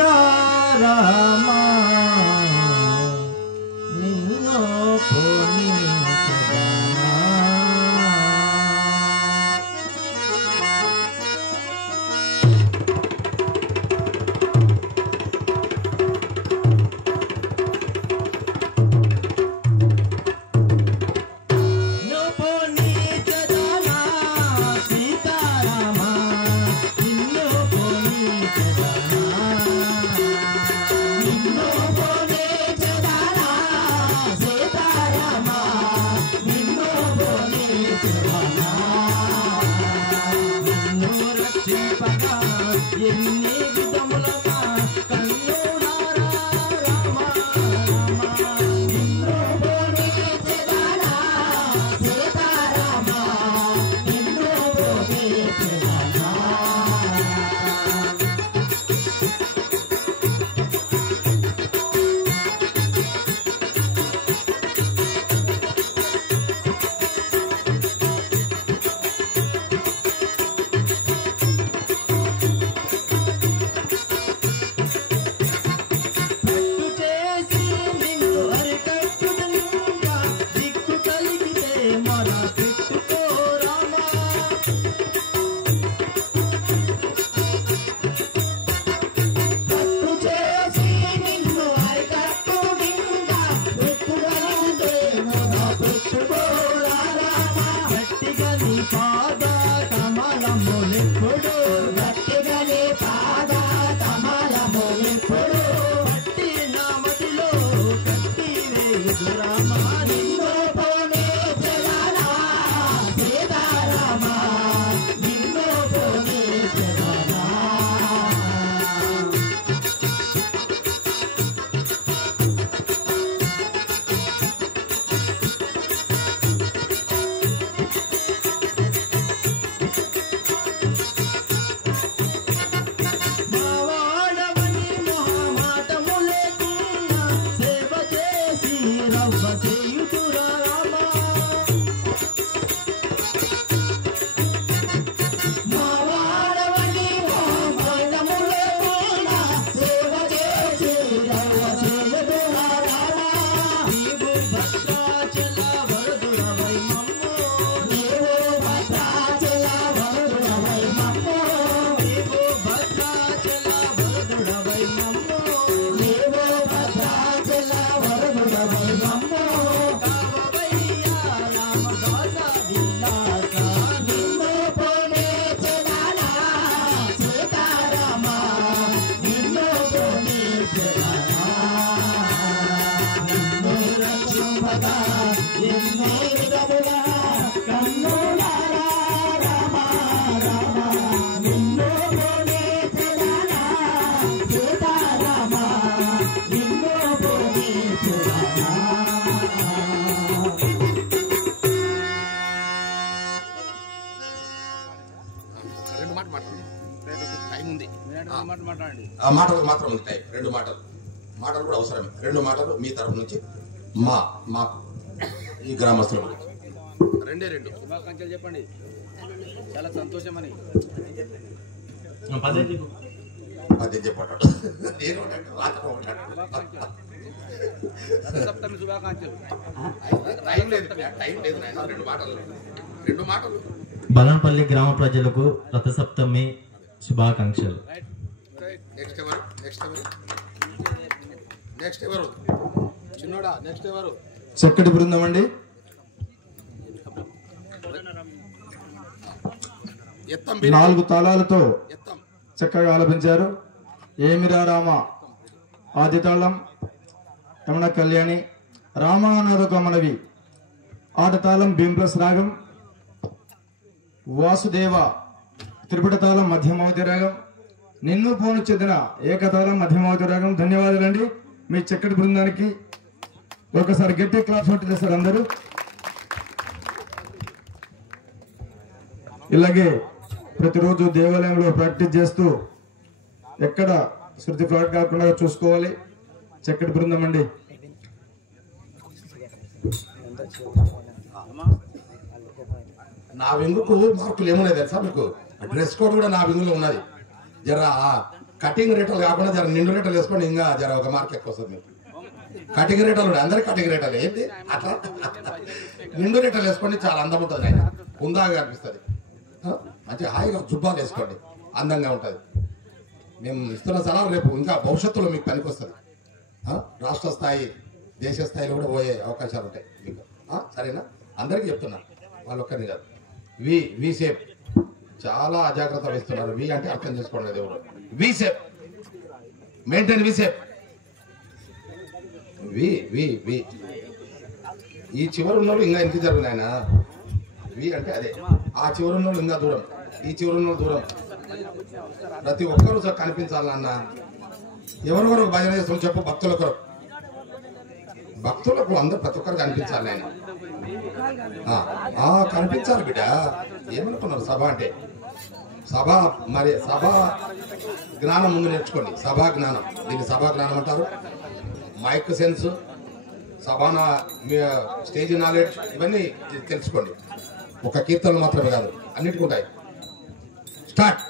సీతారామా నిన్ను పోనీచదనా ఎన్ని విధములుగా కన్నులారా రామ నిన్ను పోనీచెదనా సీతారామ నిన్ను పోనీచెదనా మాటలు మాత్రం ఉంటాయి. 2 మాటలు కూడా అవసరమే. 2 మాటలు మీ తరఫు నుంచి మాకు ఈ గ్రామస్తుల గురించి 2 శుభాకాంక్షలు చెప్పండి. చాలా సంతోషం అని పద్యం చెప్పాడు. సప్తమి శుభాకాంక్షలు. టైం లేదు. 2 మాటలు బలనపల్లి గ్రామ ప్రజలకు రథసప్తమి శుభాకాంక్షలు. నెక్స్ట్ ఎవరు చిన్నోడా? నెక్స్ట్ ఎవరు? చక్కటి బృందం అండి. ఎత్తం 4 తాళాలతో చక్కగా ఆలపించారు. ఏమిరా రామ ఆదితాళం, రమణ కళ్యాణి, రామానరొక మనవి ఆటతాళం, భీంప్లస్ రాగం, వాసుదేవ త్రిపుట తాళం, మధ్యమావతి రాగం, నిన్ను పోను చెందిన ఏకతాళం, మధ్యమావతి రాగం. ధన్యవాదాలండి మీ చక్కటి బృందానికి. ఒకసారి గట్టి క్లాస్ పట్టులేస్తారు అందరూ. ఇలాగే ప్రతిరోజు దేవాలయంలో ప్రాక్టీస్ చేస్తూ ఎక్కడ శృతి ఫ్లాట్ కాకుండా చూసుకోవాలి. చక్కటి బృందం అండి. నా విందుకు మార్కులు ఏమున్నాయి తెలుసా మీకు? డ్రెస్ కోడ్ కూడా నా విందులో ఉన్నది. జరా కటింగ్ రేటలు కాకుండా జర నిండు రేటలు వేసుకోండి, ఇంకా జర ఒక మార్క్ ఎక్కువ వస్తుంది మీకు. కటింగ్ రేటలు అందరికి కటింగ్ రేటలు ఏంటి అట్లా నిండు రేటలు వేసుకోండి, చాలా అందం ఉంటుంది. ఆయన ఉందాగా అనిపిస్తుంది. మంచిగా హాయిగా జుబ్బాలు వేసుకోండి, అందంగా ఉంటుంది. మేము ఇస్తున్న సలహాలు రేపు ఇంకా భవిష్యత్తులో మీకు పనికి వస్తుంది. రాష్ట్ర స్థాయి, దేశ స్థాయిలో కూడా పోయే అవకాశాలు ఉంటాయి మీకు. సరేనా? అందరికీ చెప్తున్నా, వాళ్ళు ఒక్కరిని కాదు. వి షేప్ చాలా అజాగ్రత్త వహిస్తున్నారు. వి అంటే అర్థం చేసుకోండి, దేవుడు. V shape maintain, V shape, V ఈ చివరి ఉన్నోళ్ళు ఇంకా ఇంటికి జరుగుతుంది. ఆయన వి అంటే అదే, ఆ చివరి ఉన్నోళ్ళు ఇంకా దూరం, ఈ చివరి ఉన్నోళ్ళు దూరం. ప్రతి ఒక్కరూ కనిపించాలన్న. ఎవరెవరు భజన చేస్తాం చెప్పు, భక్తులకు అందరూ ప్రతి ఒక్కరు కనిపించాలి. ఆయన కనిపించాలి బిడ్డ. ఏమనుకున్నారు సభ అంటే? సభ మరి సభా జ్ఞానం ముందు నేర్చుకోండి. సభా జ్ఞానం, దీన్ని సభా జ్ఞానం అంటారు. మైక్ సెన్స్, సభా స్టేజ్ నాలెడ్జ్, ఇవన్నీ తెలుసుకోండి. ఒక కీర్తనలు మాత్రమే కాదు, అన్నిటికీ ఉంటాయి. స్టార్ట్.